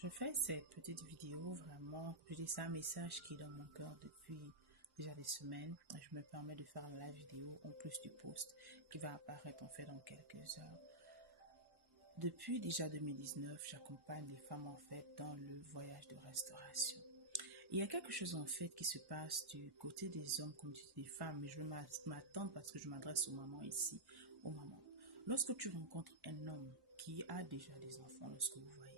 Je fais cette petite vidéo vraiment, je dis c'est un message qui est dans mon cœur depuis déjà des semaines. Je me permets de faire la vidéo en plus du post qui va apparaître en fait dans quelques heures. Depuis déjà 2019, j'accompagne les femmes en fait dans le voyage de restauration. Il y a quelque chose en fait qui se passe du côté des hommes comme du côté des femmes, mais je m'attends parce que je m'adresse aux mamans ici, aux mamans. Lorsque tu rencontres un homme qui a déjà des enfants, lorsque vous voyez,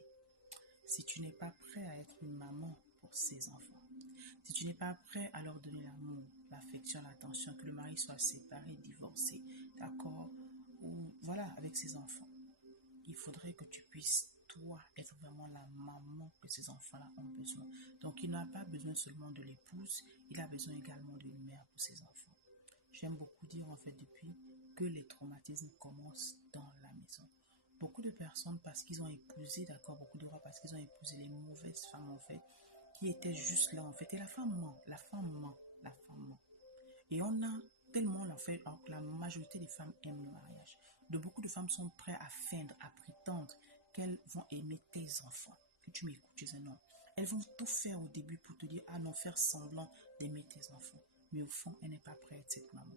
si tu n'es pas prêt à être une maman pour ses enfants, si tu n'es pas prêt à leur donner l'amour, l'affection, l'attention, que le mari soit séparé, divorcé, d'accord, ou voilà, avec ses enfants, il faudrait que tu puisses, toi, être vraiment la maman que ces enfants-là ont besoin. Donc, il n'a pas besoin seulement de l'épouse, il a besoin également d'une mère pour ses enfants. J'aime beaucoup dire, en fait, depuis que les traumatismes commencent dans la maison. Beaucoup de personnes, parce qu'ils ont épousé, d'accord, beaucoup de rois, parce qu'ils ont épousé les mauvaises femmes, en fait, qui étaient juste là, en fait. Et la femme ment, la femme ment, la femme ment. Et on a tellement en fait, la majorité des femmes aiment le mariage. De beaucoup de femmes sont prêtes à feindre, à prétendre qu'elles vont aimer tes enfants. Que tu m'écoutes, tu sais, non. Elles vont tout faire au début pour te dire, ah non, faire semblant d'aimer tes enfants. Mais au fond, elle n'est pas prête à être cette maman.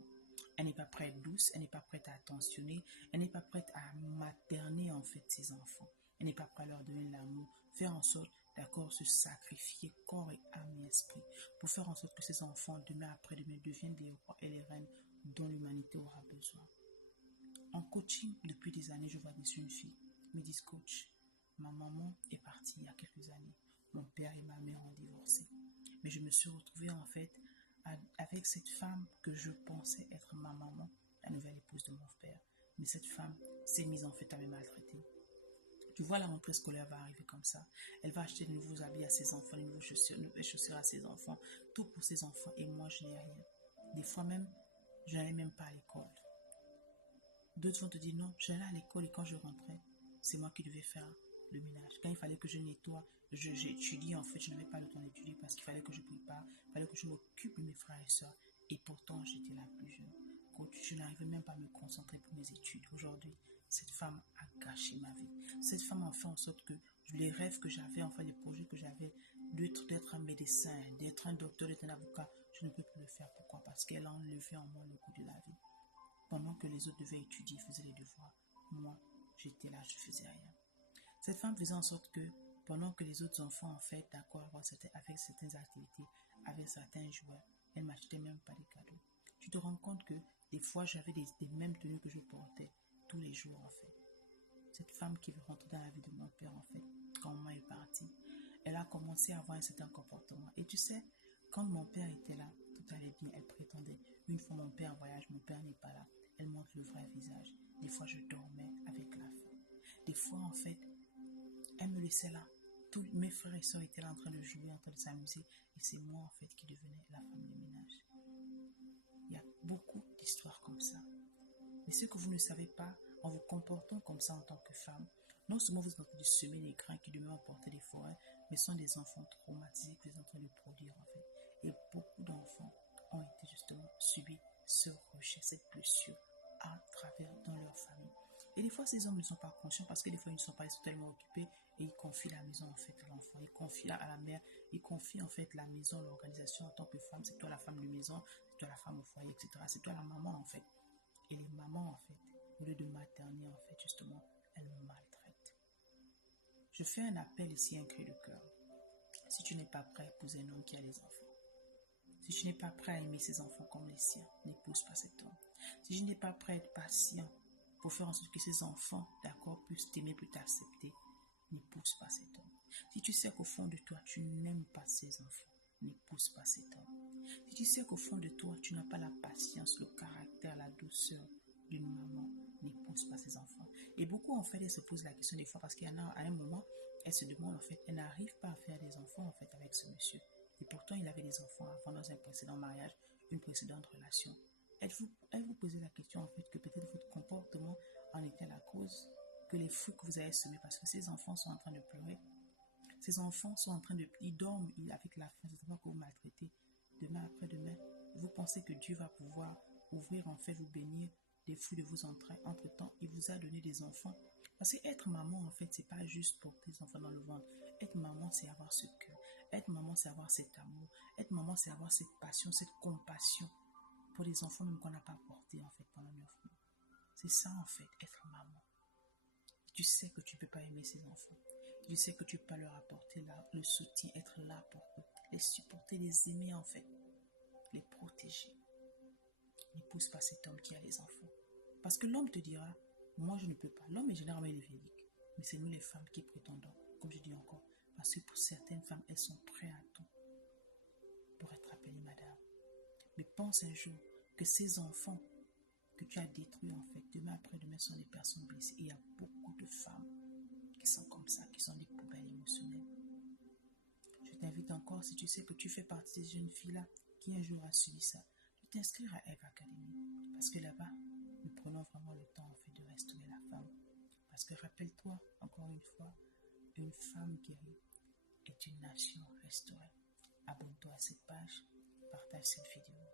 Elle n'est pas prête à être douce, elle n'est pas prête à attentionner, elle n'est pas prête à materner en fait ses enfants. Elle n'est pas prête à leur donner l'amour, faire en sorte, d'accord, se sacrifier corps et âme et esprit pour faire en sorte que ces enfants, demain après-demain, deviennent des rois et les reines dont l'humanité aura besoin. En coaching, depuis des années, je vois des jeunes filles me disent, coach, ma maman est partie il y a quelques années. Mon père et ma mère ont divorcé. Mais je me suis retrouvée en fait avec cette femme que je pensais être ma maman, la nouvelle épouse de mon père. Mais cette femme s'est mise en fait à me maltraiter. Tu vois, la rentrée scolaire va arriver comme ça. Elle va acheter de nouveaux habits à ses enfants, de nouvelles chaussures à ses enfants, tout pour ses enfants. Et moi, je n'ai rien. Des fois même, je n'allais même pas à l'école. D'autres vont te dire non, j'allais à l'école et quand je rentrais, c'est moi qui devais faire le ménage. Quand il fallait que je nettoie, j'étudie en fait, je n'avais pas le temps d'étudier parce qu'il fallait que je prépare, il fallait que je m'occupe de mes frères et sœurs. Et pourtant, j'étais la plus jeune. Je n'arrivais même pas à me concentrer pour mes études. Aujourd'hui, cette femme a gâché ma vie. Cette femme a fait en sorte que les rêves que j'avais, enfin les projets que j'avais, d'être un médecin, d'être un docteur, d'être un avocat, je ne peux plus le faire. Pourquoi? Parce qu'elle a enlevé en moi le goût de la vie. Pendant que les autres devaient étudier, faisaient les devoirs, moi, j'étais là, je faisais rien. Cette femme faisait en sorte que, pendant que les autres enfants, en fait, d'accord, avec certaines activités, avec certains jouets, elle m'achetait même pas des cadeaux. Tu te rends compte que des fois, j'avais des mêmes tenues que je portais tous les jours, en fait. Cette femme qui veut rentrer dans la vie de mon père, en fait, quand maman est partie, elle a commencé à avoir un certain comportement. Et tu sais, quand mon père était là, tout allait bien, elle prétendait. Une fois mon père voyage, mon père n'est pas là. Elle montre le vrai visage. Des fois, je dormais avec la faim. Des fois, en fait, elle me laissait là. Tous mes frères et soeurs étaient là en train de jouer, en train de s'amuser. Et c'est moi, en fait, qui devenais la femme de ménage. Il y a beaucoup d'histoires comme ça. Mais ce que vous ne savez pas, en vous comportant comme ça en tant que femme, non seulement vous êtes en train de semer des grains qui demain vont porter des forêts, mais ce sont des enfants traumatisés que vous êtes en train de produire en fait. Et beaucoup d'enfants ont été justement subis ce rejet, cette blessure à travers dans leur famille. Et des fois, ces hommes ne sont pas conscients parce que des fois, ils ne sont pas tellement occupés et ils confient la maison en fait à l'enfant, ils confient à la mère, ils confient en fait la maison, l'organisation en tant que femme. C'est toi la femme de maison, c'est toi la femme au foyer, etc. C'est toi la maman en fait. Et les mamans, en fait, au lieu de materner, en fait, justement, elles me maltraitent. Je fais un appel ici, un cri de cœur. Si tu n'es pas prêt à épouser un homme qui a des enfants, si tu n'es pas prêt à aimer ses enfants comme les siens, n'épouse pas cet homme. Si tu n'es pas prêt à être patient pour faire en sorte que ses enfants, d'accord, puissent t'aimer, puissent t'accepter, n'épouse pas cet homme. Si tu sais qu'au fond de toi, tu n'aimes pas ses enfants, n'épouse pas cet homme. Si tu sais qu'au fond de toi, tu n'as pas la patience, le caractère, la douceur d'une maman, n'épouse pas ses enfants. Et beaucoup, en fait, elles se posent la question des fois parce qu'il y en a à un moment, elles se demandent, en fait, elles n'arrivent pas à faire des enfants, en fait, avec ce monsieur. Et pourtant, il avait des enfants avant dans un précédent mariage, une précédente relation. Elle vous posait la question, en fait, que peut-être votre comportement en était la cause, que les fruits que vous avez semés, parce que ces enfants sont en train de pleurer. Ces enfants sont en train de... Ils dorment avec la faim, c'est pas que vous maltraitez. Demain après-demain, vous pensez que Dieu va pouvoir ouvrir, en fait, vous bénir des fruits de vos entrailles. Entre-temps, il vous a donné des enfants. Parce que être maman, en fait, c'est pas juste porter des enfants dans le ventre. Être maman, c'est avoir ce cœur. Être maman, c'est avoir cet amour. Être maman, c'est avoir cette passion, cette compassion pour les enfants même qu'on n'a pas portés, en fait, pendant 9 mois. C'est ça, en fait, être maman. Tu sais que tu ne peux pas aimer ces enfants. Tu sais que tu peux pas leur apporter le soutien, être là pour eux, les supporter, les aimer, en fait, les protéger. N'épouse pas cet homme qui a les enfants. Parce que l'homme te dira, moi je ne peux pas. L'homme est généralement évangélique. Mais c'est nous les femmes qui prétendons, comme je dis encore. Parce que pour certaines femmes, elles sont prêtes à tout pour être appelées madame. Mais pense un jour que ces enfants que tu as détruits, en fait, demain après-demain sont des personnes blessées. Et il y a beaucoup de femmes qui sont comme ça, qui sont des poubelles émotionnelles. Je t'invite encore, si tu sais que tu fais partie de ces jeunes filles-là qui un jour a subi ça, de t'inscrire à Eve Academy. Parce que là-bas, nous prenons vraiment le temps en fait de restaurer la femme. Parce que rappelle-toi, encore une fois, une femme guérie est une nation restaurée. Abonne-toi à cette page, partage cette vidéo.